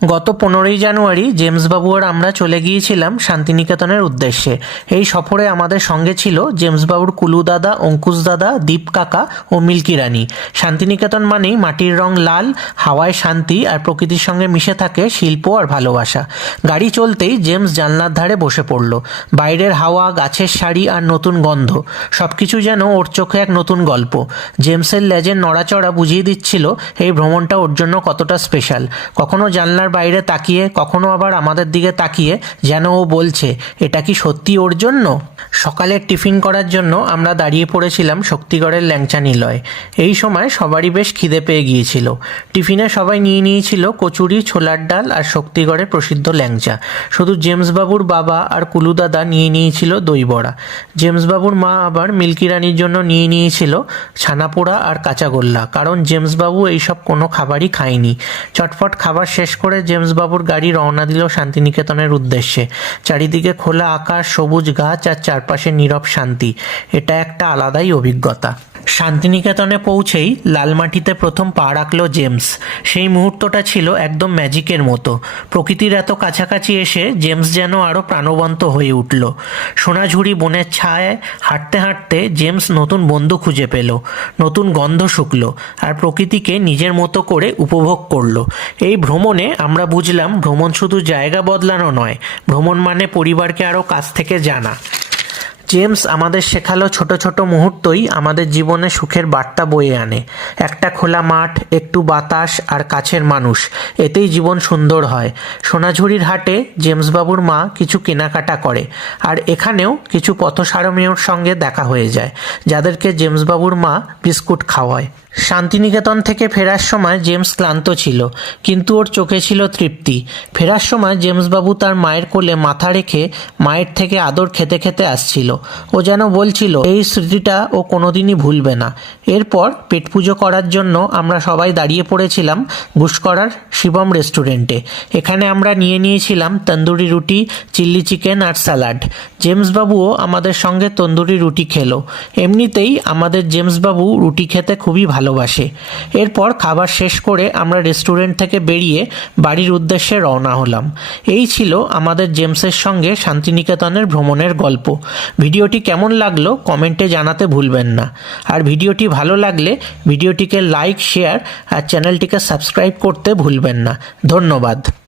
গত 15ই জানুয়ারি জেমসবাবু আর আমরা চলে গিয়েছিলাম শান্তিনিকেতনের উদ্দেশ্যে। এই সফরে আমাদের সঙ্গে ছিল জেমসবাবুর কুলু দাদা, অঙ্কুশ দাদা, দীপ কাকা ও মিল্কি রানী। শান্তিনিকেতন মানেই মাটির রং লাল, হাওয়ায় শান্তি আর প্রকৃতির সঙ্গে মিশে থাকে শিল্প আর ভালোবাসা। গাড়ি চলতেই জেমস জানলার ধারে বসে পড়ল। বাইরের হাওয়া, গাছের শাড়ি আর নতুন গন্ধ, সবকিছু যেন ওর চোখে এক নতুন গল্প। জেমসের লেজের নড়াচড়া বুঝিয়ে দিচ্ছিল এই ভ্রমণটা ওর জন্য কতটা স্পেশাল। কখনো জানলার বাইরে তাকিয়ে, কখনো আবার আমাদের দিকে তাকিয়ে, যেন ও বলছে এটা কি সত্যি ওর জন্য। সকালের টিফিন করার জন্য আমরা দাঁড়িয়ে পড়েছিলাম শক্তিগড়ের ল্যাংচা নিলয়ে। এই সময় সবারই বেশ খিদে পেয়ে গিয়েছিল। টিফিনে সবাই নিয়ে নিয়েছিল কচুরি, ছোলার ডাল আর শক্তিগড়ের প্রসিদ্ধ ল্যাংচা। শুধু জেমসবাবুর বাবা আর কুলু দাদা নিয়ে নিয়েছিল দই বড়া। জেমসবাবুর মা আবার মিল্কি রানীর জন্য নিয়ে নিয়েছিল ছানাপোড়া আর কাঁচাগোল্লা, কারণ জেমসবাবু এইসব কোনো খাবারই খায়নি। চটপট খাবার শেষ করে জেমসবাবুর গাড়ি রওনা দিল শান্তিনিকেতনের উদ্দেশ্যে। চারিদিকে খোলা আকাশ, সবুজ গাছ আর চারপাশে নীরব শান্তি। এটা একটা আলাদাই অভিজ্ঞতা। শান্তিনিকেতনে পৌঁছেই লালমাটিতে প্রথম পা রাখল জেমস। সেই মুহূর্তটা ছিল একদম ম্যাজিকের মতো। প্রকৃতির এত কাছাকাছি এসে জেমস যেন আরও প্রাণবন্ত হয়ে উঠল। সোনাঝুরি বনের ছায়ায় হাঁটতে হাঁটতে জেমস নতুন বন্ধু খুঁজে পেল, নতুন গন্ধ শুকল আর প্রকৃতিকে নিজের মতো করে উপভোগ করলো। এই ভ্রমণে আমরা বুঝলাম ভ্রমণ শুধু জায়গা বদলানো নয়, ভ্রমণ মানে পরিবারকে আরও কাছ থেকে জানা। জেমস আমাদের শেখালো ছোট ছোট মুহূর্তই আমাদের জীবনে সুখের বার্তা বয়ে আনে। একটা খোলা মাঠ, একটু বাতাস আর কাছের মানুষ, এতেই জীবন সুন্দর হয়। সোনাঝুরির হাটে জেমসবাবুর মা কিছু কেনাকাটা করে, আর এখানেও কিছু পথসারথীর সঙ্গে দেখা হয়ে যায়, যাদেরকে জেমসবাবুর মা বিস্কুট খাওয়ায়। শান্তিনিকেতন থেকে ফেরার সময় জেমস ক্লান্ত ছিল, কিন্তু ওর চোখে ছিল তৃপ্তি। ফেরার সময় জেমসবাবু তার মায়ের কোলে মাথা রেখে মায়ের থেকে আদর খেতে খেতে আসছিল। ও যেন বলছিল এই স্মৃতিটা ও কোনোদিনই ভুলবে না। এরপর পেট পুজো করার জন্য আমরা সবাই দাঁড়িয়ে পড়েছিলাম গুসকরার শিবম রেস্টুরেন্টে। এখানে আমরা নিয়ে নিয়েছিলাম তন্দুরি রুটি, চিলি চিকেন আর স্যালাড। জেমসবাবুও আমাদের সঙ্গে তন্দুরি রুটি খেলো। এমনিতেই আমাদের জেমসবাবু রুটি খেতে খুবই ভালোবাসে। এরপর খাবার শেষ করে আমরা রেস্টুরেন্ট থেকে বেরিয়ে বাড়ির উদ্দেশ্যে রওনা হলাম। এই ছিল আমাদের জেমসের সঙ্গে শান্তিনিকেতনের ভ্রমণের গল্প। ভিডিওটি কেমন লাগলো কমেন্টে জানাতে ভুলবেন না। আর ভিডিওটি ভালো লাগলে ভিডিওটিকে লাইক, শেয়ার আর চ্যানেলটিকে সাবস্ক্রাইব করতে ভুলবেন না। ধন্যবাদ।